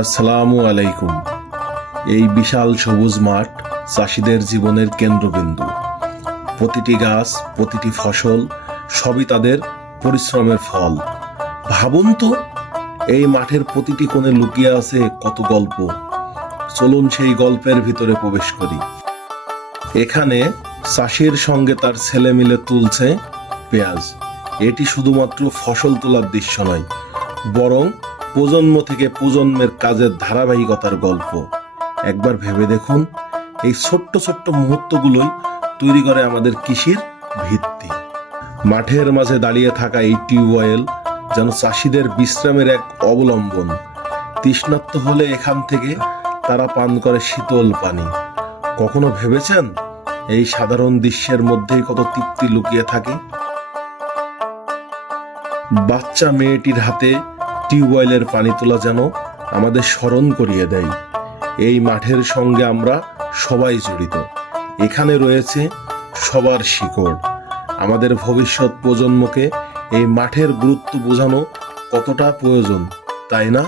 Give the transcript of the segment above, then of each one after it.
আসসালামু আলাইকুম। এই বিশাল সবুজ মাঠ চাষিদের জীবনের কেন্দ্রবিন্দু। প্রতিটি গাছ, প্রতিটি ফসল সবই তাদের পরিশ্রমের ফল। ভাবুন তো, এই মাঠের প্রতিটি কোণে লুকিয়ে আছে কত গল্প। চলুন সেই গল্পের ভিতরে প্রবেশ করি। এখানে চাষির সঙ্গে তার ছেলে মিলে তুলছে পেঁয়াজ। এটি শুধুমাত্র ফসল তোলার দৃশ্য নয়, বরং প্রজন্ম থেকে প্রজন্মের কাজের ধারাবাহিকতার গল্প। একবার ভেবে দেখুন, এই ছোট্ট ছোট্ট মুহূর্তগুলোই তৈরি করে আমাদের কৃষির ভিত্তি। মাঠের মাঝে দাঁড়িয়ে থাকা এই টিউবওয়েল যেন চাষিদের বিশ্রামের এক অবলম্বন। তৃষ্ণার্ত হলে এখান থেকে তারা পান করে শীতল পানি। কখনো ভেবেছেন? এই সাধারণ দৃশ্যের মধ্যেই কত তৃপ্তি লুকিয়ে থাকে? বাচ্চা মেয়েটির হাতে টিউবওয়েলের পানি তোলা যেন আমাদের স্মরণ করিয়ে দেয়। এই মাঠের সঙ্গে আমরা সবাই জড়িত। এখানে রয়েছে সবার শিকড়। আমাদের ভবিষ্যৎ প্রজন্মকে এই মাঠের গুরুত্ব বোঝানো কতটা প্রয়োজন, তাই না?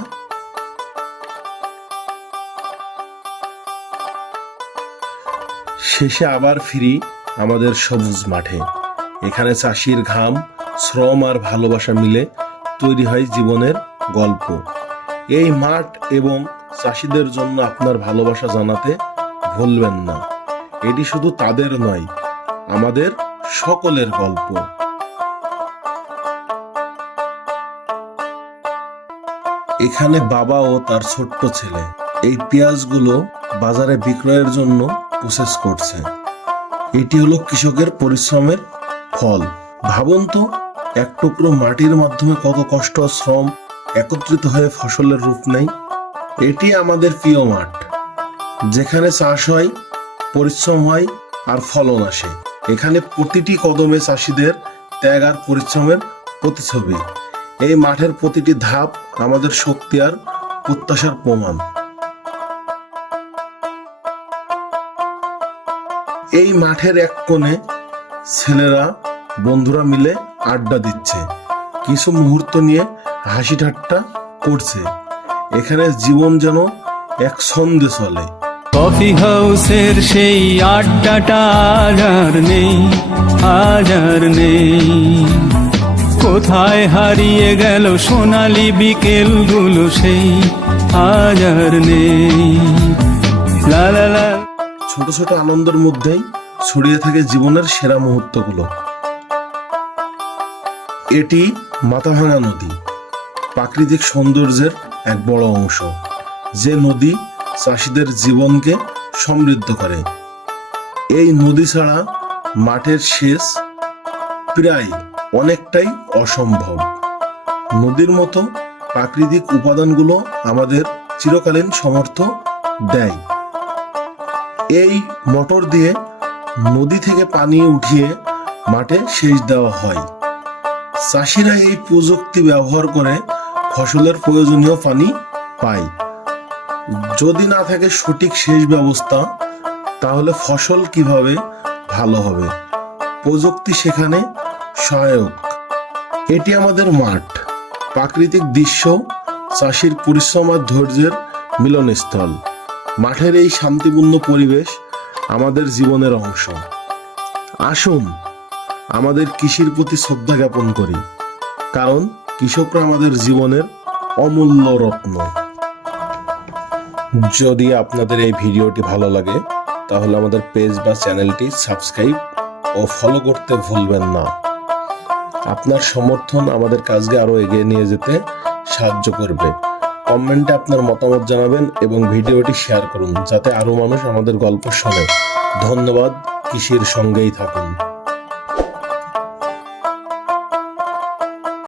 শেষে আবার ফিরি আমাদের সবুজ মাঠে। এখানে চাষির ঘাম, শ্রম আর ভালোবাসা মিলে তৈরি হয় জীবনের গল্প। এই মাঠ এবং চাষিদের জন্য আপনার ভালোবাসা জানাতে ভুলবেন না। এটি শুধু তাদের নয়, আমাদের সকলের গল্প। এখানে বাবা ও তার ছোট্ট ছেলে, এই পেঁয়াজগুলো বাজারে বিক্রয়ের জন্য প্রসেস করছে। এটি হলো কৃষকের পরিশ্রমের ফল। ভাবুন তো, এক টুকরো মাটির মাধ্যমে কত কষ্ট, শ্রম একত্রিত হয়ে ফসলের রূপ নেয় এটি আমাদের প্রিয় মাঠ, যেখানে চাষ হয়, পরিশ্রম হয় আর ফলন আসে। এখানে প্রতিটি কদমে চাষিদের ত্যাগ আর পরিশ্রমের প্রতিছবি এই মাঠের প্রতিটি ধাপ আমাদের শক্তি আর প্রত্যাশার প্রমাণ। এই মাঠের এক কোণে ছেলেরা, বন্ধুরা মিলে আড্ডা দিচ্ছে। কিছু মুহূর্ত নিয়ে হাসি ঠাট্টা করছে। এখানে জীবন যেন এক ছন্দে চলে। কফি হাউসের সেই আড্ডাটা আর নেই আর নেই। কোথায় হারিয়ে গেল সোনালি বিকেলগুলো সেই আর নেই। লা লা লা। ছোট ছোট আনন্দের মধ্যেই ছড়িয়ে থাকে জীবনের সেরা মুহূর্তগুলো। এটি মাথাভাঙা নদী। প্রাকৃতিক সৌন্দর্যের এক বড় অংশ, যে নদী চাষিদের জীবনকে সমৃদ্ধ করে। এই নদী ছাড়া মাঠের শেষ প্রায় অনেকটাই অসম্ভব। নদীর মতো প্রাকৃতিক উপাদানগুলো আমাদের চিরকালীন সমর্থ দেয়। এই মোটর দিয়ে নদী থেকে পানি উঠিয়ে মাঠে সেচ দেওয়া হয়। চাষিরা এই প্রযুক্তি ব্যবহার করে ফসলের প্রয়োজনীয় পানি পায় যদি না থাকে সঠিক সেচ ব্যবস্থা, তাহলে ফসল কীভাবে ভালো হবে? প্রযুক্তি সেখানে সহায়ক। এটি আমাদের মাঠ। প্রাকৃতিক দৃশ্য, চাষির পরিশ্রম আর ধৈর্যের মিলনস্থল। মাঠের এই শান্তিপূর্ণ পরিবেশ আমাদের জীবনের অংশ। আসুন, আমাদের কৃষির প্রতি শ্রদ্ধা জ্ঞাপন করি। কারণ কৃষকরা আমাদের জীবনের অমূল্য রত্ন। যদি আপনাদের এই ভিডিওটি ভালো লাগে, তাহলে আমাদের পেজ বা চ্যানেলটি সাবস্ক্রাইব ও ফলো করতে ভুলবেন না। আপনার সমর্থন আমাদের কাজকে আরও এগিয়ে নিয়ে যেতে সাহায্য করবে। কমেন্টে আপনার মতামত জানাবেন এবং ভিডিওটি শেয়ার করুন, যাতে আরও মানুষ আমাদের গল্প শোনে। ধন্যবাদ, কৃষির সঙ্গেই থাকুন।